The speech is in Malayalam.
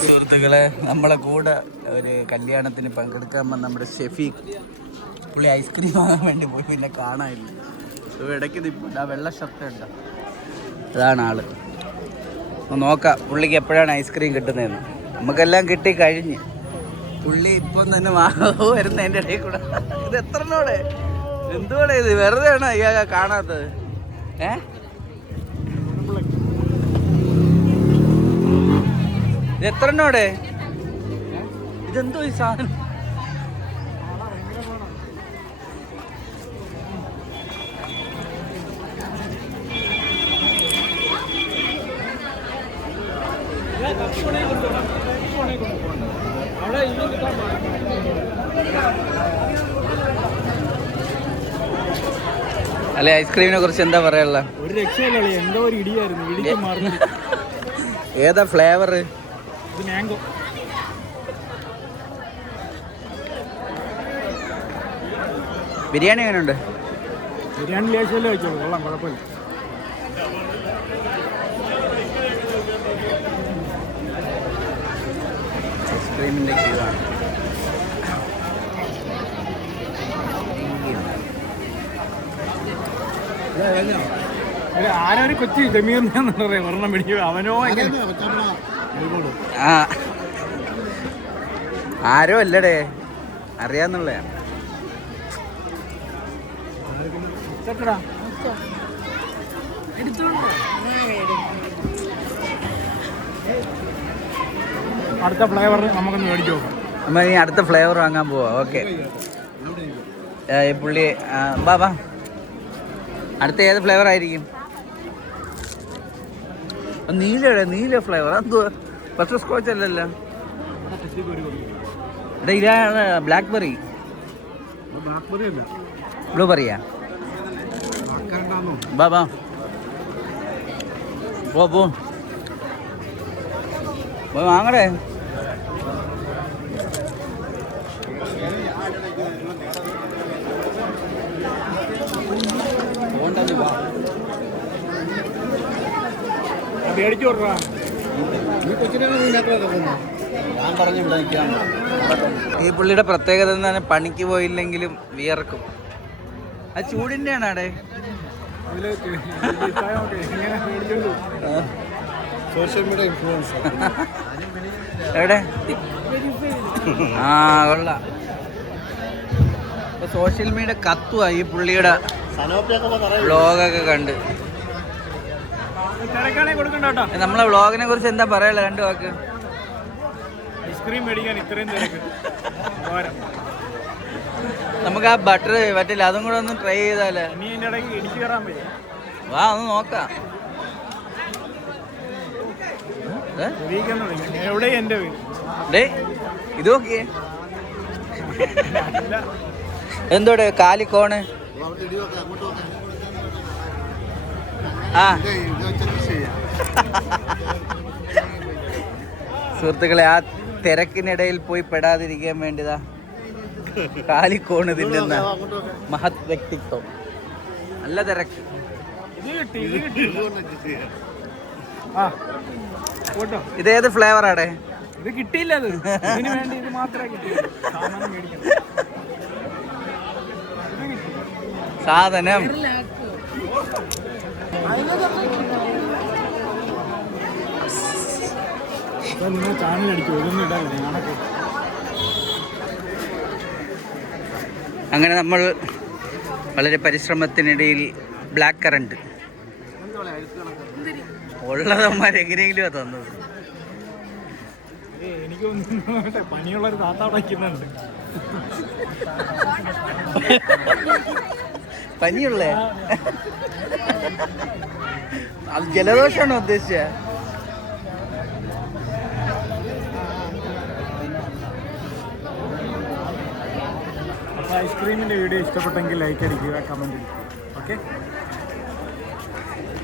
സുഹൃത്തുക്കളെ, നമ്മളെ കൂടെ ഒരു കല്യാണത്തിന് പങ്കെടുക്കാൻ വന്ന നമ്മുടെ ഷെഫീഖ് പുള്ളി ഐസ്ക്രീം വാങ്ങാൻ വേണ്ടി പോയി, പിന്നെ കാണാനില്ല. ഇടയ്ക്ക് നിൽപ്പുണ്ട്, ആ വെള്ള ഷർട്ട് ഉണ്ട്, അതാണ് ആള്. നോക്കാം പുള്ളിക്ക് എപ്പോഴാണ് ഐസ്ക്രീം കിട്ടുന്നതെന്ന്. നമുക്കെല്ലാം കിട്ടി കഴിഞ്ഞ് പുള്ളി ഇപ്പം തന്നെ വരുന്നതിൻ്റെ ഇടയിൽ കൂടെ. ഇത് എത്രനോടെ എന്തുകൂടെ ഇത് വെറുതെ ആണോ ഇയാൾ കാണാത്തത്? ഇത് എത്രനോടെ? ഇതെന്തോ ഈ സാധനം? അല്ലെ, ഐസ്ക്രീമിനെ കുറിച്ച് എന്താ പറയാനുള്ള? ഒരു രക്ഷയില്ല, എന്തോ ഒരു ഇടിയായിരുന്നു. ഏതാ ഫ്ലേവർ? മാംഗോ. ബിരിയാണി എങ്ങനെയുണ്ട്? ബിരിയാണി ലേശമല്ലേ വെച്ചോളൂ, കൊള്ളാം, കുഴപ്പമില്ല. ഐസ്ക്രീമിൻ്റെ ക്യൂ ആണ്. ആരോ ഒരു കൊച്ചി ജമീറിനാന്ന് പറയാം, ഒരെണ്ണം പിടിക്കുക അവനോ. ആ, ആരോ അല്ലടേ, അറിയാന്നുള്ള. അടുത്ത ഫ്ലേവർ നമുക്കൊന്ന് മേടിച്ചു നോക്കാം. നമ്മൾ ഇനി അടുത്ത ഫ്ലേവർ വാങ്ങാൻ പോവാ. ഓക്കെ പുള്ളി ബാബാ, അടുത്ത ഏത് ഫ്ലേവർ ആയിരിക്കും? നീല ഫ്ലേവർ. എന്തുവാ, ബട്ടർ സ്കോച്ച് അല്ലല്ലോ? ഇതാണ് ബ്ലാക്ക്ബെറി. ബ്ലൂബെറിയാ? ബാബാ പോ വാങ്ങടേ. ഈ പുള്ളിയുടെ പ്രത്യേകത എന്താണ്? പണിക്ക് പോയില്ലെങ്കിലും വിയർക്കും. ആ ചൂടിന്റെ ആണ് അവിടെ. സോഷ്യൽ മീഡിയ ഇൻഫ്ലുവൻസ് എവിടെ? ആ, കൊള്ളാം. ഇപ്പൊ സോഷ്യൽ മീഡിയ കത്തുവാ ഈ പുള്ളിയുടെ വ്ളോഗൊക്കെ കണ്ട്. നമ്മളെ വ്ളോഗിനെ കുറിച്ച് എന്താ പറയാ? രണ്ടു വാക്ക്. ഐസ്ക്രീം മേടിക്കാൻ ഇത്രയും തിരക്ക്. നമുക്ക് ആ ബട്ടർ പറ്റില്ല, അതും കൂടെ ഒന്ന് ട്രൈ ചെയ്താലേ? വാ, ഒന്ന് നോക്കാം. ഇത് നോക്കിയേ, എന്തോടെ കാലിക്കോണ്. ആ സുഹൃത്തുക്കളെ, ആ തിരക്കിനിടയിൽ പോയി പെടാതിരിക്കാൻ വേണ്ടിതാ കാലിക്കോണ് തിന്നുന്ന മഹത് വ്യക്തിത്വം. നല്ല തിരക്ക്. ഇതേത് ഫ്ലേവറാടെ? ഇത് കിട്ടിയില്ല, ഇത് മാത്രമേ കിട്ടിയുള്ളൂ. സാധനം അങ്ങനെ നമ്മൾ വളരെ പരിശ്രമത്തിനിടയിൽ ബ്ലാക്ക് കറണ്ട് ഉള്ളതന്മാരെങ്ങനെയെങ്കിലും തന്നത്. എനിക്ക് പനിയുള്ളൊരു താത്ത വയ്ക്കുന്നുണ്ട്. പനിയുള്ളേ? അത് ജലദോഷമാണോ ഉദ്ദേശിച്ച? ഐസ്ക്രീമിൻ്റെ വീഡിയോ ഇഷ്ടപ്പെട്ടെങ്കിൽ ലൈക്ക് അടിക്കുക, കമൻറ്റ് അടിക്കുക. ഓക്കെ.